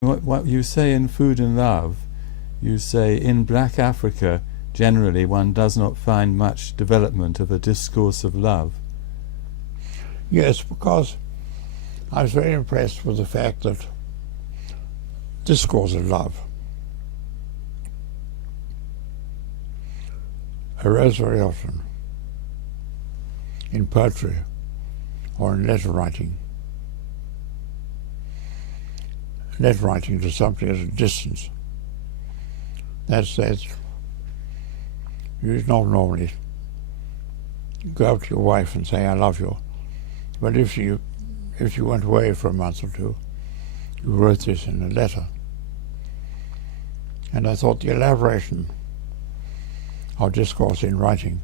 What you say in Food and Love, you say in Black Africa, generally one does not find much development of a discourse of love. Yes, because I was very impressed with the fact that discourse of love arose very often in poetry or in letter writing. Letter writing to somebody at a distance. That says, you not normally go up to your wife and say, I love you. But if you went away for a month or two, you wrote this in a letter. And I thought the elaboration of discourse in writing.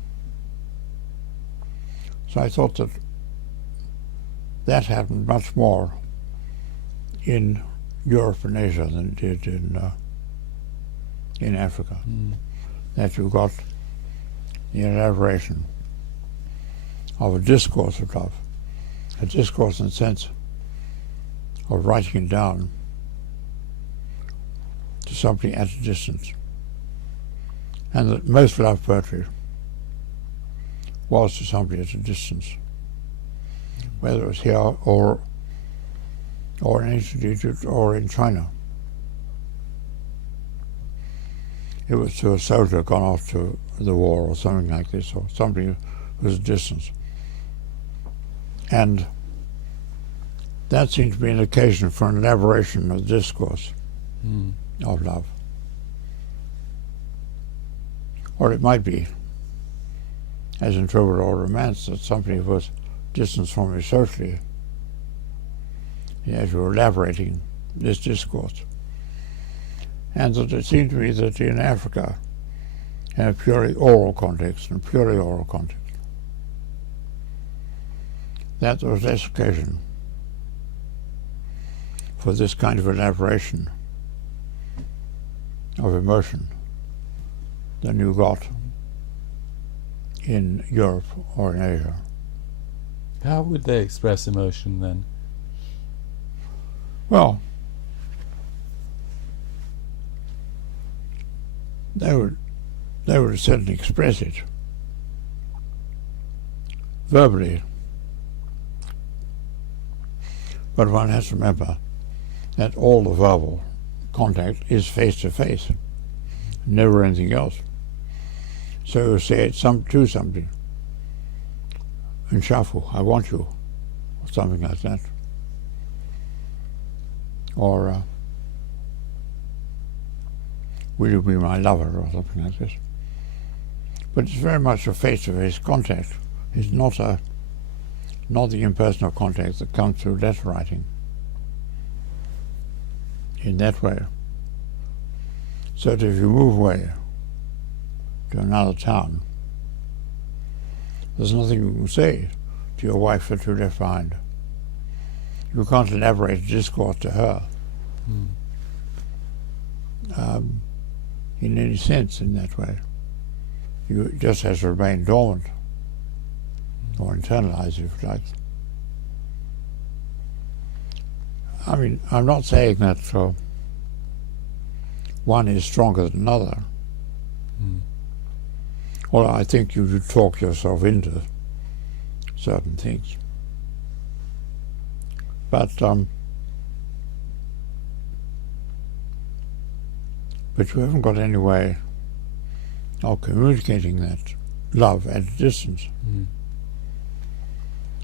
So I thought that happened much more in Europe and Asia than it did in Africa. That you got the elaboration of a discourse of love, a discourse in the sense of writing it down to somebody at a distance. And that most love poetry was to somebody at a distance, whether it was here or in ancient Egypt or in China. It was to a soldier gone off to the war or something like this, or somebody who was at a distance. And that seemed to be an occasion for an elaboration of discourse of love. Or it might be, as in troubadour romance, that somebody who was distant from you socially, as you're elaborating this discourse. And that it seemed to me that in Africa, in a purely oral context, that there was less occasion for this kind of elaboration of emotion than you got in Europe or in Asia. How would they express emotion then? Well, they would certainly express it verbally, but one has to remember that all the verbal contact is face to face, never anything else. So you say it to somebody in Shafu, I want you, or something like that. Or will you be my lover, or something like this. But it's very much a face-to-face contact. It's not the impersonal contact that comes through letter writing in that way. So that if you move away to another town, there's nothing you can say to your wife that you left behind. You can't elaborate a discourse to her in any sense in that way. You just has to remain dormant or internalize, if you like. I mean, I'm not saying that one is stronger than another. Well, I think you should talk yourself into certain things. But you haven't got any way of communicating that love at a distance,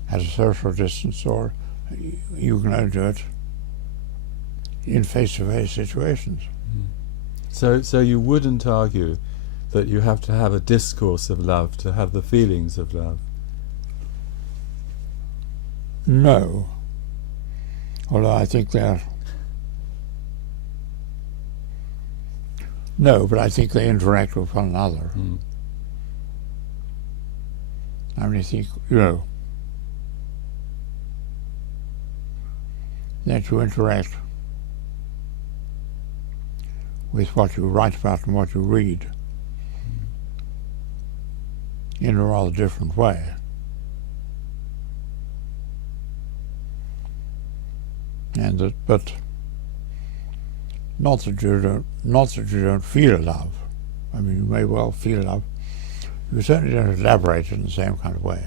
at a social distance, or you can only do it in face-to-face situations. So you wouldn't argue that you have to have a discourse of love to have the feelings of love? No. Although I think they're... No, but I think they interact with one another. I mean, I think, that you interact with what you write about and what you read in a rather different way. But Not that you don't feel love. I mean, you may well feel love. You certainly don't elaborate in the same kind of way.